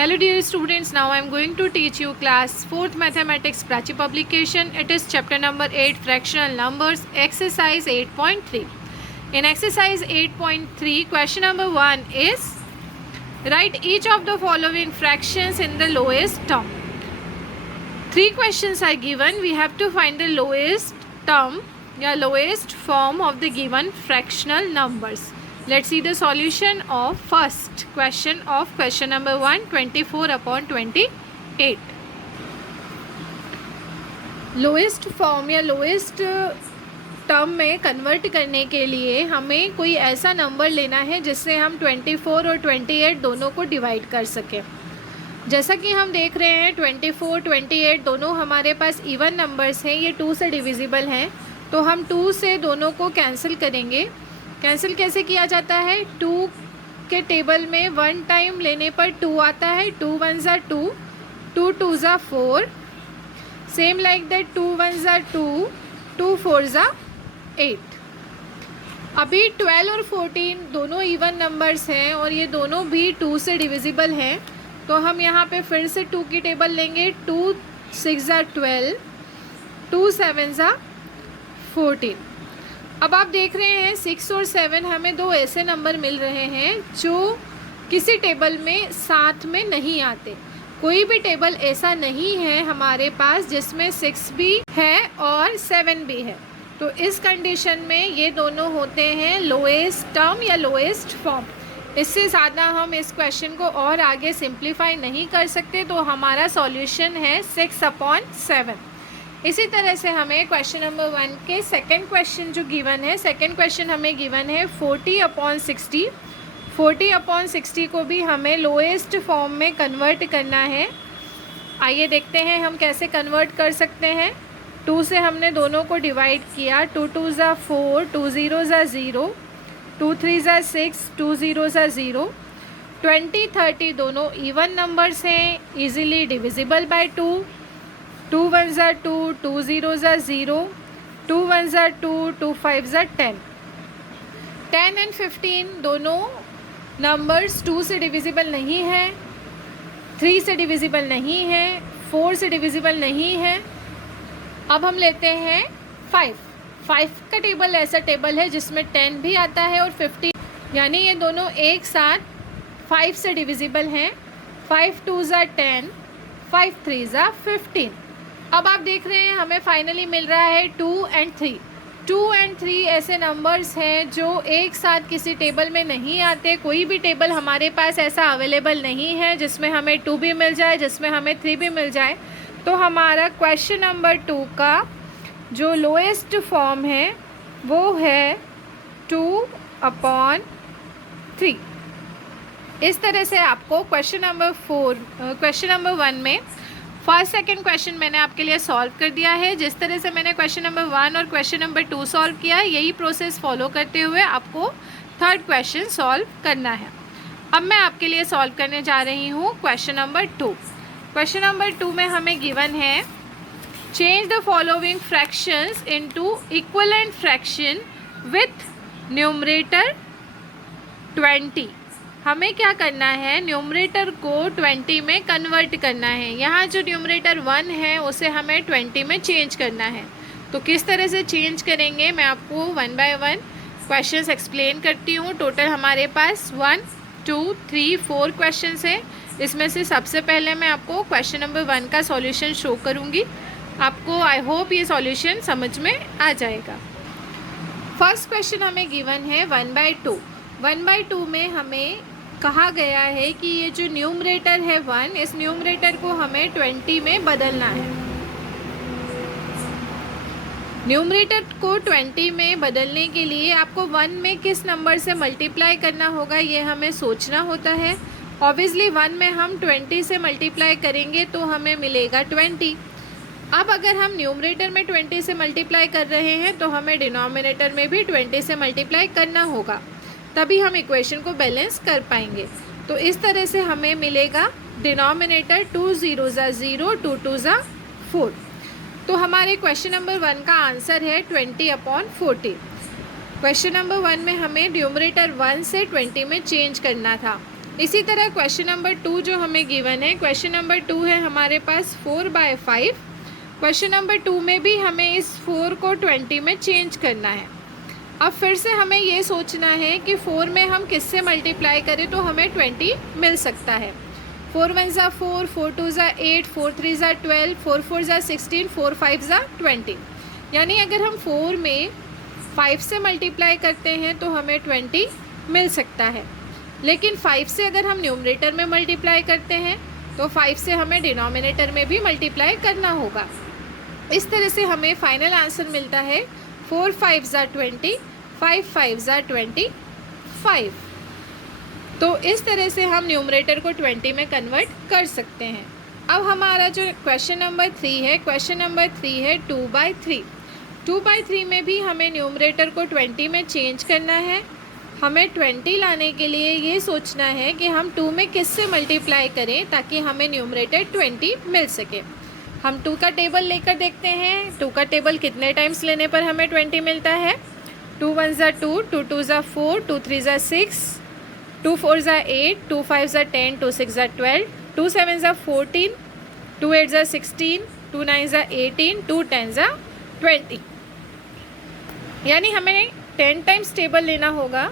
Hello dear students, now I am going to teach you class 4th mathematics Prachi publication. It is chapter number 8 fractional numbers, exercise 8.3. In exercise 8.3 question number 1 is write each of the following fractions in the lowest term. 3 questions are given. We have to find the lowest term या lowest form of the given fractional numbers. Let's see the solution of first question of question number 1, 24/28. Lowest form या lowest term में convert करने के लिए हमें कोई ऐसा number लेना है जिससे हम 24 और 28 दोनों को डिवाइड कर सकें। जैसा कि हम देख रहे हैं 24, 28 दोनों हमारे पास इवन नंबर्स हैं, ये 2 से डिविजिबल हैं, तो हम 2 से दोनों को कैंसिल करेंगे। कैंसिल कैसे किया जाता है? 2 के टेबल में 1 टाइम लेने पर 2 आता है, 2 1 ज़ा 2, 2 2 ज़ा 4, सेम लाइक दैट 2 1 ज़ा 2, 2 4 ज़ा 8। अभी 12 और 14 दोनों इवन नंबर्स हैं और ये दोनों भी 2 से डिविजिबल हैं, तो हम यहाँ पे फिर से 2 की टेबल लेंगे। 2 6 ज़ा 12, 2 7 ज़ा 14। अब आप देख रहे हैं 6 और 7 हमें दो ऐसे नंबर मिल रहे हैं जो किसी टेबल में साथ में नहीं आते। कोई भी टेबल ऐसा नहीं है हमारे पास जिसमें 6 भी है और 7 भी है, तो इस कंडीशन में ये दोनों होते हैं लोएस्ट टर्म या लोएस्ट फॉर्म। इससे ज़्यादा हम इस क्वेश्चन को और आगे सिंप्लीफाई नहीं कर सकते, तो हमारा सॉल्यूशन है 6/7। इसी तरह से हमें क्वेश्चन नंबर 1 के सेकंड क्वेश्चन जो गिवन है, सेकंड क्वेश्चन हमें गिवन है 40/60। 40/60 को भी हमें लोएस्ट फॉर्म में कन्वर्ट करना है। आइए देखते हैं हम कैसे कन्वर्ट कर सकते हैं। 2 से हमने दोनों को डिवाइड किया, 2 2 ज़ा 4, 2 0 ज़ा 0, 2 3 ज़ा 6, 2 0 ज़ा 0। 20 30 दोनों इवन नंबर्स हैं, ईजिली डिविजिबल बाय 2। 2 1 ज़ा 2, 2 0 ज़ा 0, 2 1 ज़ा 2, 2 5 ज़ा 10। 10 एंड 15 दोनों नंबर्स 2 से डिविजिबल नहीं है, 3 से डिविजिबल नहीं है, 4 से डिविजिबल नहीं है। अब हम लेते हैं 5। 5 का टेबल ऐसा टेबल है जिसमें 10 भी आता है और 15, यानी ये दोनों एक साथ 5 से डिविजिबल हैं। 5 2 ज़ा 10, 5 3 ज़ा 15। अब आप देख रहे हैं हमें फाइनली मिल रहा है 2 एंड 3। 2 एंड 3 ऐसे नंबर्स हैं जो एक साथ किसी टेबल में नहीं आते। कोई भी टेबल हमारे पास ऐसा अवेलेबल नहीं है जिसमें हमें 2 भी मिल जाए, जिसमें हमें 3 भी मिल जाए। तो हमारा क्वेश्चन नंबर 2 का जो लोएस्ट फॉर्म है वो है 2/3। इस तरह से आपको क्वेश्चन नंबर 1 में फर्स्ट सेकंड क्वेश्चन मैंने आपके लिए सॉल्व कर दिया है। जिस तरह से मैंने क्वेश्चन नंबर 1 और क्वेश्चन नंबर 2 सॉल्व किया, यही प्रोसेस फॉलो करते हुए आपको थर्ड क्वेश्चन सॉल्व करना है। अब मैं आपके लिए सॉल्व करने जा रही हूँ क्वेश्चन नंबर 2। क्वेश्चन नंबर 2 में हमें गिवन है change the following fractions into equivalent fraction with numerator 20। हमें क्या करना है? न्यूमरेटर को 20 में कन्वर्ट करना है। यहाँ जो न्यूमरेटर 1 है उसे हमें 20 में चेंज करना है। तो किस तरह से चेंज करेंगे मैं आपको 1 बाय 1 क्वेश्चंस एक्सप्लेन करती हूँ। टोटल हमारे पास 1 2 3 4 क्वेश्चंस हैं। इसमें से सबसे पहले मैं आपको क्वेश्चन नंबर 1 का सॉल्यूशन शो करूँगी। आपको आई होप ये सॉल्यूशन समझ में आ जाएगा। फर्स्ट क्वेश्चन हमें गिवन है 1/2। 1/2 में हमें कहा गया है कि ये जो न्यूमरेटर है 1, इस न्यूमरेटर को हमें 20 में बदलना है। न्यूमरेटर को 20 में बदलने के लिए आपको 1 में किस नंबर से मल्टीप्लाई करना होगा ये हमें सोचना होता है। ऑब्वियसली 1 में हम 20 से मल्टीप्लाई करेंगे तो हमें मिलेगा 20। अब अगर हम न्यूमरेटर में 20 से मल्टीप्लाई कर रहे हैं तो हमें डिनोमिनेटर में भी 20 से मल्टीप्लाई करना होगा, तभी हम इक्वेशन को बैलेंस कर पाएंगे। तो इस तरह से हमें मिलेगा डिनोमिनेटर 2 0 ज़ा 0, 2 2 ज़ा 4। तो हमारे क्वेश्चन नंबर 1 का आंसर है 20/40। क्वेश्चन नंबर 1 में हमें न्यूमरेटर 1 से 20 में चेंज करना था। इसी तरह क्वेश्चन नंबर 2 जो हमें गिवन है, क्वेश्चन नंबर 2 है हमारे पास 4/5। क्वेश्चन नंबर 2 में भी हमें इस 4 को 20 में चेंज करना है। अब फिर से हमें ये सोचना है कि 4 में हम किससे मल्टीप्लाई करें तो हमें 20 मिल सकता है। 4 1 ज़ा 4, 4 2 ज़ा 8, 4 3 ज़ा 12, 4 4 ज़ा 16, 4 5 ज़ा 20। यानी अगर हम 4 में 5 से मल्टीप्लाई करते हैं तो हमें 20 मिल सकता है। लेकिन 5 से अगर हम न्यूमरेटर में मल्टीप्लाई करते हैं तो 5 से हमें डिनोमिनेटर में भी मल्टीप्लाई करना होगा। इस तरह से हमें फाइनल आंसर मिलता है 4 5 ज़ा 20, 5 5 ज़ा 25। तो इस तरह से हम न्यूमरेटर को 20 में कन्वर्ट कर सकते हैं। अब हमारा जो क्वेश्चन नंबर 3 है, क्वेश्चन नंबर 3 है 2/3। 2/3 में भी हमें न्यूमरेटर को 20 में चेंज करना है। हमें 20 लाने के लिए ये सोचना है कि हम 2 में किससे मल्टीप्लाई करें ताकि हमें न्यूमरेटर 20 मिल सके। हम 2 का टेबल लेकर देखते हैं। 2 का टेबल कितने टाइम्स लेने पर हमें 20 मिलता है। 2 1 ज़ा 2, 2 2 ज़ा 4, 2 3 ज़ा 6, 2 4 ज़ा 8, 2 5 ज़ा 10, 2 6 ज़ा 12, 2 7 ज़ा 14, 2 8 ज़ा 16, 2 9 ज़ा 18, 2 10 ज़ा 20। यानी हमें 10 टाइम्स टेबल लेना होगा,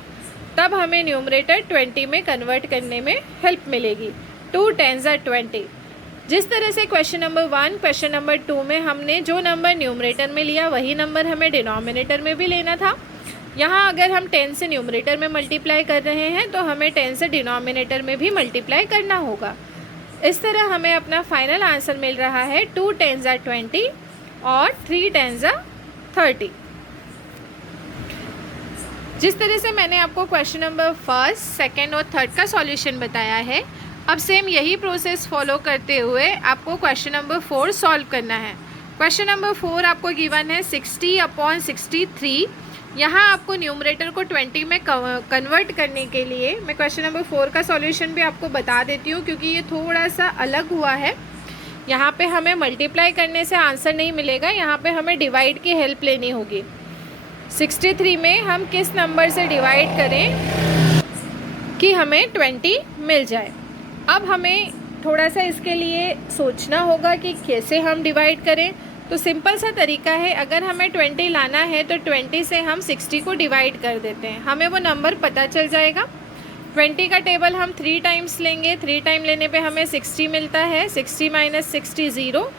तब हमें न्यूमरेटर 20 में कन्वर्ट करने में हेल्प मिलेगी। 2 10 ज़ा 20। जिस तरह से क्वेश्चन नंबर 1, क्वेश्चन नंबर 2 में हमने जो नंबर न्यूमरेटर में लिया वही नंबर हमें डिनोमिनेटर में भी लेना था। यहाँ अगर हम 10 से न्यूमरेटर में मल्टीप्लाई कर रहे हैं तो हमें 10 से डिनोमिनेटर में भी मल्टीप्लाई करना होगा। इस तरह हमें अपना फाइनल आंसर मिल रहा है 2 10 ज़ा 20 और 3 10 ज़ा 30। जिस तरह से मैंने आपको क्वेश्चन नंबर 1, 2 और 3 का सॉल्यूशन बताया है, अब सेम यही प्रोसेस फॉलो करते हुए आपको क्वेश्चन नंबर 4 सॉल्व करना है। क्वेश्चन नंबर 4 आपको गिवन है 60/63। यहाँ आपको न्यूमरेटर को 20 में कन्वर्ट करने के लिए मैं क्वेश्चन नंबर 4 का सॉल्यूशन भी आपको बता देती हूँ, क्योंकि ये थोड़ा सा अलग हुआ है। यहाँ पे हमें मल्टीप्लाई करने से आंसर नहीं मिलेगा, यहाँ पे हमें डिवाइड की हेल्प लेनी होगी। 63 में हम किस नंबर से डिवाइड करें कि हमें 20 मिल जाए। अब हमें थोड़ा सा इसके लिए सोचना होगा कि कैसे हम डिवाइड करें। तो सिंपल सा तरीका है, अगर हमें 20 लाना है तो 20 से हम 60 को डिवाइड कर देते हैं, हमें वो नंबर पता चल जाएगा। 20 का टेबल हम 3 टाइम्स लेंगे, 3 टाइम लेने पे हमें 60 मिलता है। 60 - 60 0,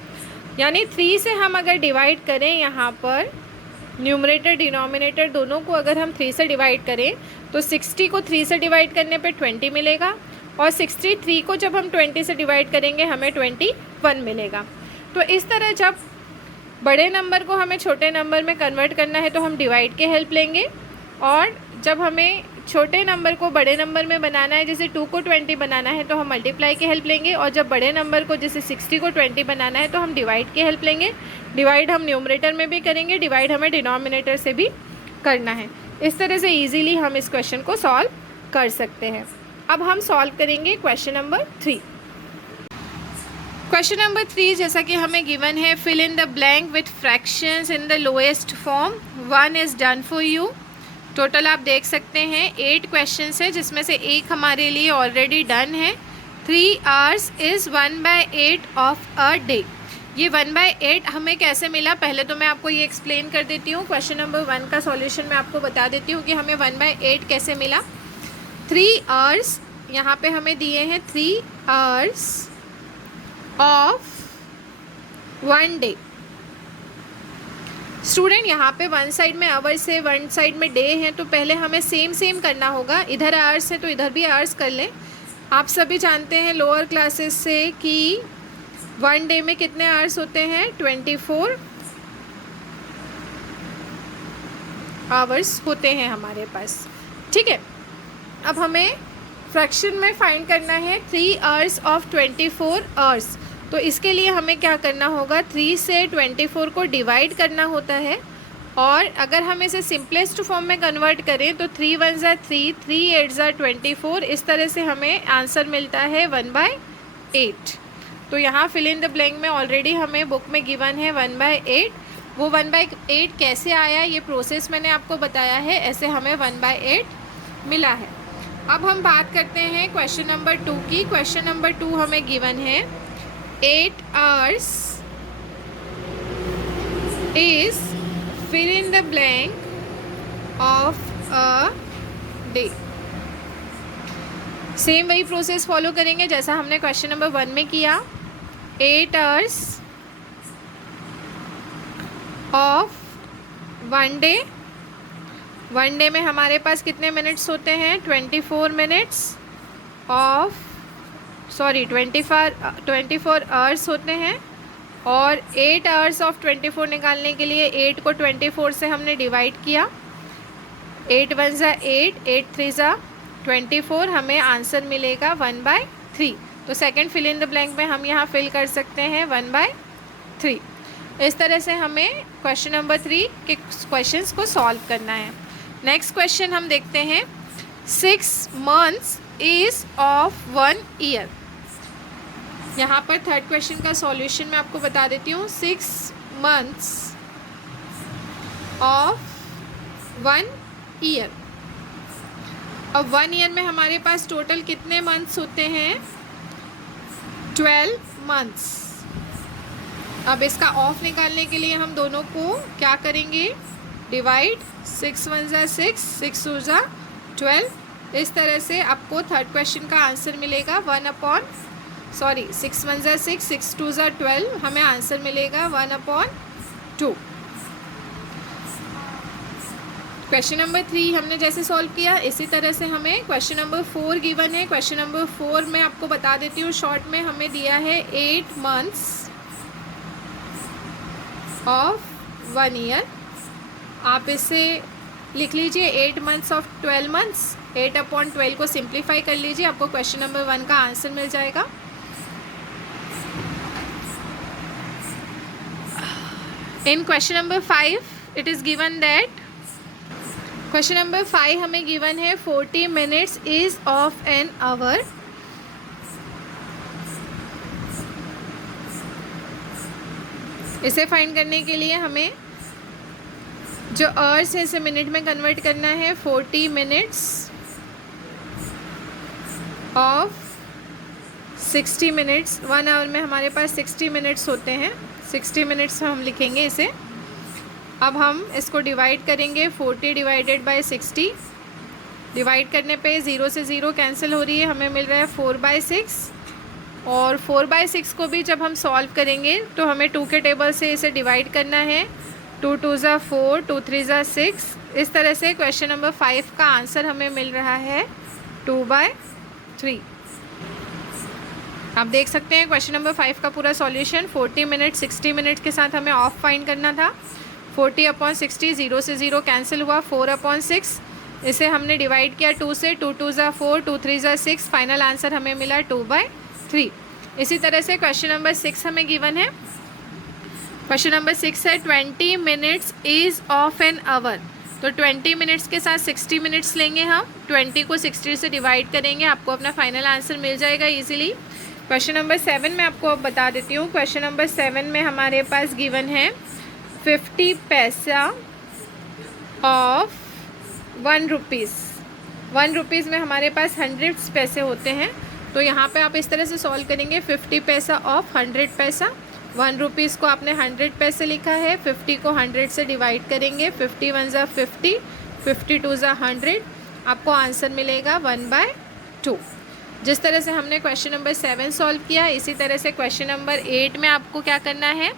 यानी 3 से हम अगर डिवाइड करें, यहाँ पर न्यूमरेटर डिनोमिनेटर दोनों को अगर हम 3 से डिवाइड करें तो 60 को 3 से डिवाइड करने पे 20 मिलेगा, और 63 को जब हम 20 से डिवाइड करेंगे हमें 21 मिलेगा। तो इस तरह जब बड़े नंबर को हमें छोटे नंबर में कन्वर्ट करना है तो हम डिवाइड की हेल्प लेंगे, और जब हमें छोटे नंबर को बड़े नंबर में बनाना है, जैसे 2 को 20 बनाना है तो हम मल्टीप्लाई की हेल्प लेंगे, और जब बड़े नंबर को जैसे 60 को 20 बनाना है तो हम डिवाइड की हेल्प लेंगे। डिवाइड हम न्यूमरेटर में भी करेंगे, डिवाइड हमें डिनोमिनेटर से भी करना है। इस तरह से ईजीली हम इस क्वेश्चन को सॉल्व कर सकते हैं। अब हम सॉल्व करेंगे क्वेश्चन नंबर 3। क्वेश्चन नंबर 3 जैसा कि हमें गिवन है, fill in the blank with fractions in the lowest form. 1 is done for you. Total आप देख सकते हैं 8 क्वेश्चंस है, जिसमें से एक हमारे लिए ऑलरेडी डन है। 3 hours is 1/8 of a day. ये 1/8 हमें कैसे मिला, पहले तो मैं आपको ये एक्सप्लेन कर देती हूँ। क्वेश्चन नंबर 1 का सॉल्यूशन मैं आपको बता देती हूँ कि हमें 1/8 कैसे मिला। 3 hours यहाँ पे हमें दिए हैं 3 hours ऑफ 1 डे। स्टूडेंट यहाँ पे वन साइड में आवर्स है, वन साइड में डे है, तो पहले हमें सेम करना होगा। इधर आवर्स है तो इधर भी आवर्स कर लें। आप सभी जानते हैं लोअर क्लासेस से कि 1 डे में कितने आवर्स होते हैं, 24 आवर्स होते हैं हमारे पास। ठीक है, अब हमें फ्रैक्शन में फाइंड करना है 3 hours ऑफ 24 hours। तो इसके लिए हमें क्या करना होगा, 3 से 24 को डिवाइड करना होता है, और अगर हम इसे सिंपलेस्ट फॉर्म में कन्वर्ट करें तो 3 1 ज़ा 3, 3 8 ज़ा 24, इस तरह से हमें आंसर मिलता है 1/8। तो यहाँ फिल इन द ब्लैंक में ऑलरेडी हमें बुक में गिवन है 1/8। वो 1/8 कैसे आया ये प्रोसेस मैंने आपको बताया है, ऐसे हमें 1/8 मिला है। अब हम बात करते हैं क्वेश्चन नंबर 2 की। क्वेश्चन नंबर 2 हमें गिवन है 8 hours is fill in the blank of a day। Same वही प्रोसेस फॉलो करेंगे जैसा हमने क्वेश्चन नंबर 1 में किया। 8 hours ऑफ 1 day। 1 डे में हमारे पास कितने मिनट्स होते हैं? 24 मिनट्स ऑफ 24 आवर्स होते हैं। और 8 आवर्स ऑफ 24 निकालने के लिए 8 को 24 से हमने डिवाइड किया। 8 1 ज़ा 8, 8 3 ज़ा 24, हमें आंसर मिलेगा 1/3। तो second fill in the blank में हम यहाँ फिल कर सकते हैं 1/3। इस तरह से हमें क्वेश्चन नंबर 3 के क्वेश्चंस को सॉल्व करना है। नेक्स्ट क्वेश्चन हम देखते हैं 6 months इज ऑफ 1 year। यहाँ पर थर्ड क्वेश्चन का सॉल्यूशन मैं आपको बता देती हूँ। 6 months ऑफ 1 year। अब 1 year में हमारे पास टोटल कितने मंथ्स होते हैं? 12 months। अब इसका ऑफ निकालने के लिए हम दोनों को क्या करेंगे? डिवाइड। 6 1 ज़ा 6, 6 2 ज़ा 12। इस तरह से आपको थर्ड क्वेश्चन का आंसर मिलेगा 6 1 ज़ा 6, 6 2 ज़ा 12, हमें आंसर मिलेगा 1/2। क्वेश्चन नंबर 3 हमने जैसे सॉल्व किया इसी तरह से हमें क्वेश्चन नंबर 4 गिवन है। क्वेश्चन नंबर 4 में आपको बता देती हूँ शॉर्ट में, हमें दिया है 8 months ऑफ 1 year। आप इसे लिख लीजिए 8 months ऑफ 12 months। 8/12 को सिंप्लीफाई कर लीजिए, आपको क्वेश्चन नंबर 1 का आंसर मिल जाएगा। In question number 5 it is given that, question number 5 हमें गिवन है 40 minutes is of an hour. इसे फाइंड करने के लिए हमें जो आवर्स है इसे मिनट में कन्वर्ट करना है। 40 minutes ऑफ 60 minutes। 1 आवर में हमारे पास 60 minutes होते हैं। 60 minutes हम लिखेंगे इसे। अब हम इसको डिवाइड करेंगे। 40 डिवाइडेड बाय 60, डिवाइड करने पे 0 से 0 कैंसिल हो रही है, हमें मिल रहा है 4/6। और 4/6 को भी जब हम सॉल्व करेंगे तो हमें 2 के टेबल से इसे डिवाइड करना है। 2 2 ज़ा 4, 2 3 ज़ा 6। इस तरह से क्वेश्चन नंबर 5 का आंसर हमें मिल रहा है 2/3। आप देख सकते हैं क्वेश्चन नंबर 5 का पूरा सॉल्यूशन। 40 minutes 60 minutes के साथ हमें ऑफ फाइंड करना था। 40/60, 0 से 0 कैंसिल हुआ। 4/6 इसे हमने डिवाइड किया 2 से। 2 2 ज़ा 4, 2 3 ज़ा 6, फाइनल आंसर हमें मिला 2/3। इसी तरह से क्वेश्चन नंबर 6 हमें गिवन है। क्वेश्चन नंबर 6 है 20 minutes is of an our. तो 20 minutes के साथ 60 minutes लेंगे हम। 20 को 60 से डिवाइड करेंगे, आपको अपना फाइनल आंसर मिल जाएगा इजीली। क्वेश्चन नंबर 7 में आपको अब बता देती हूँ। क्वेश्चन नंबर 7 में हमारे पास गिवन है 50 पैसा ऑफ 1 रुपीज़। 1 रुपीज़ में हमारे पास 100 पैसे होते हैं। तो यहाँ पे आप इस तरह से सॉल्व करेंगे। 50 पैसा ऑफ 100 पैसा। 1 रुपीज़ को आपने 100 पैसे लिखा है। 50 को 100 से डिवाइड करेंगे। 50 1 ज़ा 50, 50 2 ज़ा 100, आपको आंसर मिलेगा 1/2। जिस तरह से हमने क्वेश्चन नंबर 7 सॉल्व किया इसी तरह से क्वेश्चन नंबर 8 में आपको क्या करना है?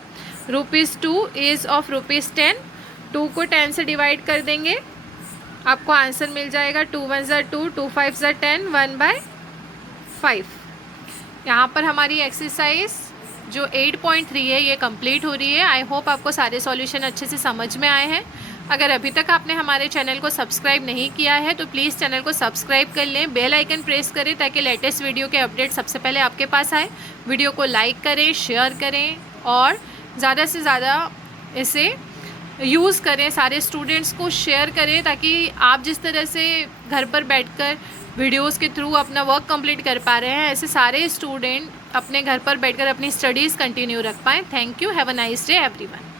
₹2 इज़ ऑफ ₹10। 2 को 10 से डिवाइड कर देंगे, आपको आंसर मिल जाएगा 2 1 ज़ा 2, 2 5 ज़ा 10, 1/5। यहाँ पर हमारी एक्सरसाइज जो 8.3 है ये कंप्लीट हो रही है। आई होप आपको सारे सॉल्यूशन अच्छे से समझ में आए हैं। अगर अभी तक आपने हमारे चैनल को सब्सक्राइब नहीं किया है तो प्लीज़ चैनल को सब्सक्राइब कर लें, बेल आइकन प्रेस करें ताकि लेटेस्ट वीडियो के अपडेट सबसे पहले आपके पास आए। वीडियो को लाइक करें, शेयर करें और ज़्यादा से ज़्यादा इसे यूज़ करें। सारे स्टूडेंट्स को शेयर करें ताकि आप जिस तरह से घर पर बैठकर वीडियोस के थ्रू अपना वर्क कंप्लीट कर पा रहे हैं, ऐसे सारे स्टूडेंट अपने घर पर बैठकर अपनी स्टडीज़ कंटिन्यू रख पाएँ। Thank you. Have a nice day everyone.